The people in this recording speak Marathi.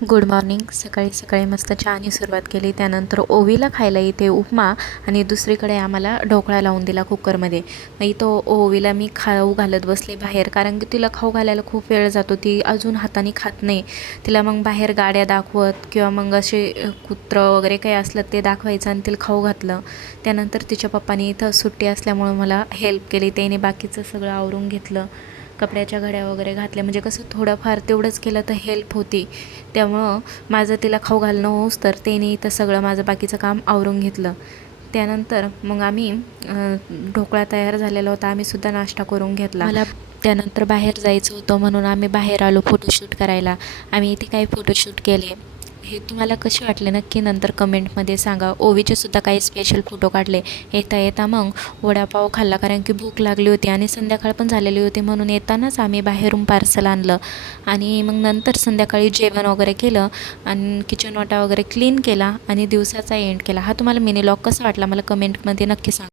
Good morning. सकाळी सकाळी मस्त चहानी सुरुवात केली. त्यानंतर ओवीला खायला इथे उपमा आणि दुसरीकडे आम्हाला ढोकळा लावून दिला कुकरमध्ये. मग इथं ओवीला मी खाऊ घालत बसले बाहेर, कारण की तिला खाऊ घालायला खूप वेळ जातो. ती अजून हाताने खात नाही. तिला मग बाहेर गाड्या दाखवत किंवा मग असे कुत्रं वगैरे काही असलं ते दाखवायचं आणि तिला खाऊ घातलं. त्यानंतर तिच्या पप्पानी इथं सुट्टी असल्यामुळं मला हेल्प केली. त्याने बाकीचं सगळं आवरून घेतलं. कपड्याच्या घड्या वगैरे घातल्या, म्हणजे कसं थोडंफार तेवढंच केलं तर हेल्प होती. त्यामुळं माझं तिला खाऊ घालणं होऊस तर त्याने इथं सगळं माझं बाकीचं काम आवरून घेतलं. त्यानंतर मग आम्ही ढोकळा तयार झालेला होता, आम्हीसुद्धा नाश्ता करून घेतला. मला त्यानंतर बाहेर जायचं होतं म्हणून आम्ही बाहेर आलो फोटोशूट करायला. आम्ही इथे काही फोटोशूट केले. हे तुम्हाला कसे वाटले नक्की नंतर कमेंटमध्ये सांगा. ओवीचेसुद्धा काही स्पेशल फोटो काढले. येता येता मग वडापाव खाल्ला, कारण की भूक लागली होती आणि संध्याकाळ पण झालेली होती. म्हणून येतानाच आम्ही बाहेरून पार्सल आणलं आणि मग नंतर संध्याकाळी जेवण वगैरे केलं आणि किचन वाटा वगैरे क्लीन केला आणि दिवसाचा एंड केला. हा तुम्हाला मिनी लॉग कसा वाटला मला कमेंटमध्ये नक्की सांगा.